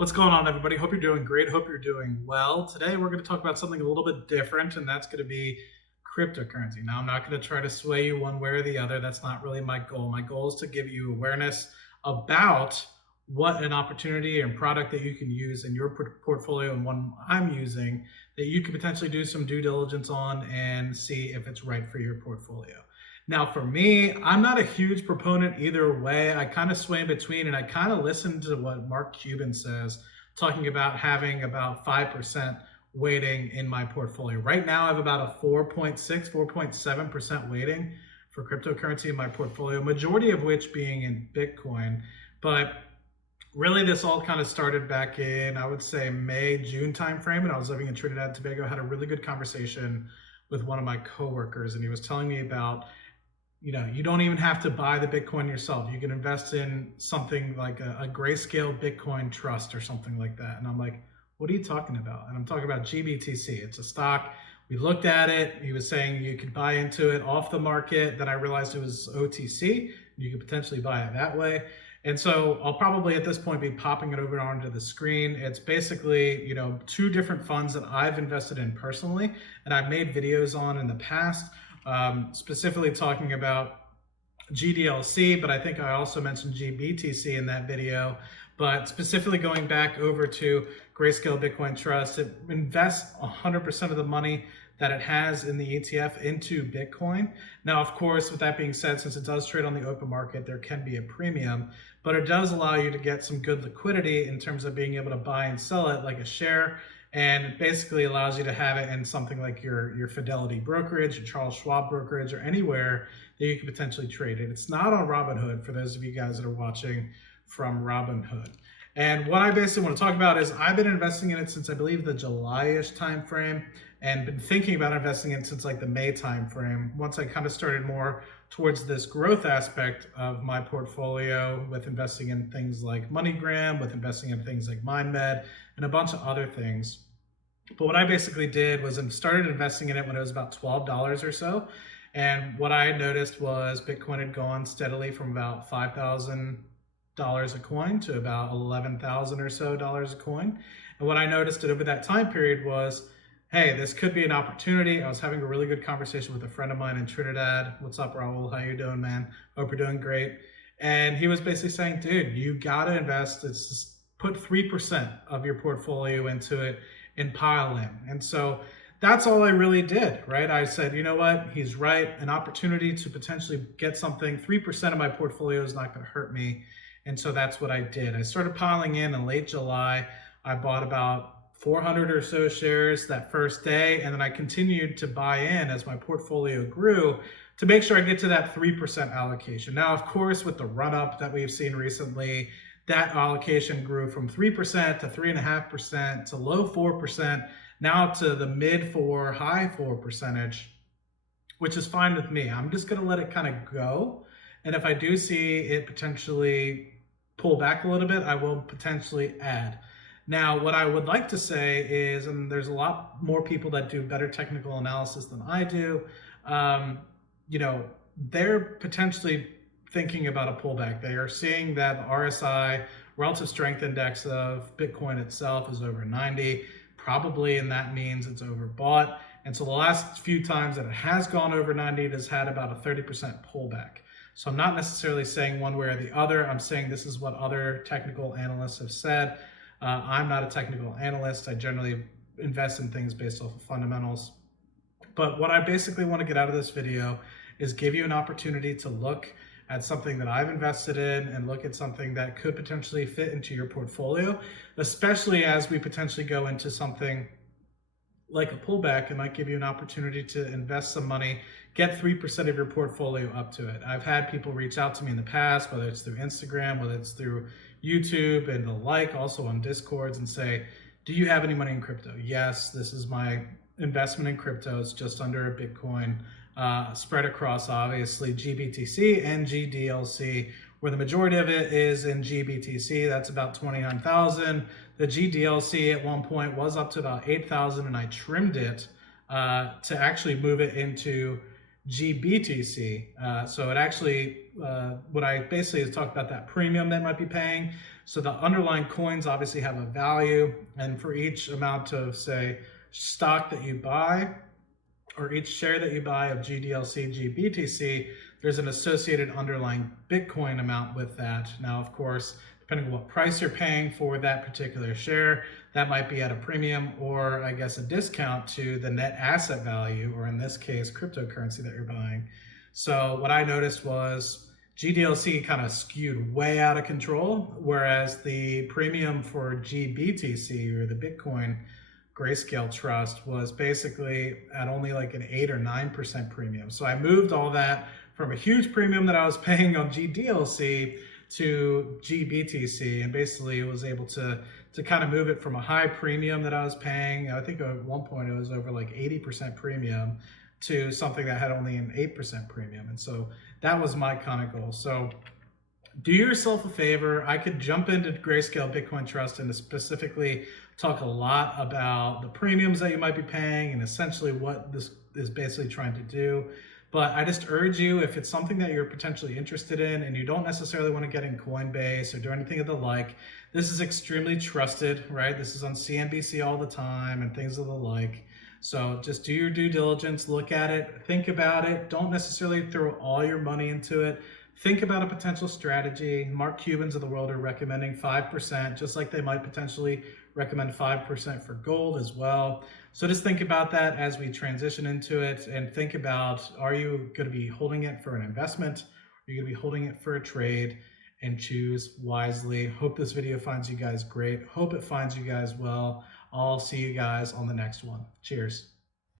What's going on, everybody? Hope you're doing great. Hope you're doing well. Today, we're going to talk about something a little bit different, and that's going to be cryptocurrency. Now, I'm not going to try to sway you one way or the other. That's not really my goal. My goal is to give you awareness about what an opportunity and product that you can use in your portfolio and one I'm using that you could potentially do some due diligence on and see if it's right for your portfolio. Now, for me, I'm not a huge proponent either way. I kind of sway in between, and I kind of listen to what Mark Cuban says, talking about having about 5% weighting in my portfolio. Right now, I have about a 4.6, 4.7% weighting for cryptocurrency in my portfolio, majority of which being in Bitcoin. But really, this all kind of started back in, I would say, May, June timeframe, and I was living in Trinidad and Tobago. I had a really good conversation with one of my coworkers, and he was telling me about, you don't even have to buy the Bitcoin yourself. You can invest in something like a Grayscale Bitcoin Trust or something like that. And I'm like, what are you talking about? And I'm talking about GBTC. It's a stock. We looked at it. He was saying you could buy into it off the market. Then I realized it was OTC. You could potentially buy it that way. And so I'll probably at this point be popping it over onto the screen. It's basically, two different funds that I've invested in personally, and I've made videos on in the past. Specifically talking about GDLC, but I think I also mentioned GBTC in that video. But specifically going back over to Grayscale Bitcoin Trust, it invests 100% of the money that it has in the ETF into Bitcoin. Now, of course, with that being said, since it does trade on the open market, there can be a premium, but it does allow you to get some good liquidity in terms of being able to buy and sell it like a share. And it basically allows you to have it in something like your Fidelity brokerage, your Charles Schwab brokerage, or anywhere that you could potentially trade it. It's not on Robinhood, for those of you guys that are watching from Robinhood. And what I basically want to talk about is I've been investing in it since I believe the July-ish time frame, and been thinking about investing in it since like the May time frame. Once I kind of started more towards this growth aspect of my portfolio with investing in things like MoneyGram, with investing in things like MindMed, and a bunch of other things. But what I basically did was started investing in it when it was about $12 or so. And what I noticed was Bitcoin had gone steadily from about $5,000 a coin to about $11,000 or so a coin. And what I noticed over that time period was, hey, this could be an opportunity. I was having a really good conversation with a friend of mine in Trinidad. What's up, Raul? How you doing, man? Hope you're doing great. And he was basically saying, dude, you gotta invest. It's just put 3% of your portfolio into it and pile in. And so that's all I really did, right? I said, you know what? He's right. An opportunity to potentially get something. 3% of my portfolio is not gonna hurt me. And so that's what I did. I started piling in late July. I bought about 400 or so shares that first day, and then I continued to buy in as my portfolio grew to make sure I get to that 3% allocation. Now, of course, with the run up that we've seen recently, that allocation grew from 3% to 3.5% to low 4%, now to the mid 4, high 4%, which is fine with me. I'm just going to let it kind of go. And if I do see it potentially pull back a little bit, I will potentially add. Now, what I would like to say is, and there's a lot more people that do better technical analysis than I do, they're potentially thinking about a pullback. They are seeing that the RSI, Relative Strength Index of Bitcoin itself, is over 90, probably, and that means it's overbought. And so the last few times that it has gone over 90, it has had about a 30% pullback. So I'm not necessarily saying one way or the other. I'm saying this is what other technical analysts have said. I'm not a technical analyst. I generally invest in things based off of fundamentals. But what I basically want to get out of this video is give you an opportunity to look at something that I've invested in and look at something that could potentially fit into your portfolio, especially as we potentially go into something like a pullback. It might give you an opportunity to invest some money, get 3% of your portfolio up to it. I've had people reach out to me in the past, whether it's through Instagram, whether it's through YouTube and the like, also on Discords, and say, do you have any money in crypto? Yes, this is my investment in crypto. It's just under a Bitcoin, spread across obviously GBTC and GDLC, where the majority of it is in GBTC. That's about 29,000. The GDLC at one point was up to about 8,000, and I trimmed it to actually move it into GBTC. So it actually, what I basically is talk about that premium that might be paying. So the underlying coins obviously have a value, and for each amount of, say, stock that you buy, or each share that you buy of GDLC, GBTC, there's an associated underlying Bitcoin amount with that. Now, of course, depending on what price you're paying for that particular share, that might be at a premium or I guess a discount to the net asset value, or in this case, cryptocurrency that you're buying. So what I noticed was GDLC kind of skewed way out of control, whereas the premium for GBTC, or the Bitcoin Grayscale Trust, was basically at only like an 8 or 9% premium. So I moved all that from a huge premium that I was paying on GDLC to GBTC, and basically was able to kind of move it from a high premium that I was paying. I think at one point it was over like 80% premium, to something that had only an 8% premium. And so that was my kind of goal. So do yourself a favor. I could jump into Grayscale Bitcoin Trust and specifically talk a lot about the premiums that you might be paying and essentially what this is basically trying to do. But I just urge you, if it's something that you're potentially interested in and you don't necessarily want to get in Coinbase or do anything of the like, this is extremely trusted, right? This is on CNBC all the time and things of the like. So just do your due diligence, look at it, think about it. Don't necessarily throw all your money into it. Think about a potential strategy. Mark Cubans of the world are recommending 5%, just like they might potentially recommend 5% for gold as well. So just think about that as we transition into it, and think about, are you going to be holding it for an investment? Are you going to be holding it for a trade? And choose wisely. Hope this video finds you guys great. Hope it finds you guys well. I'll see you guys on the next one. Cheers.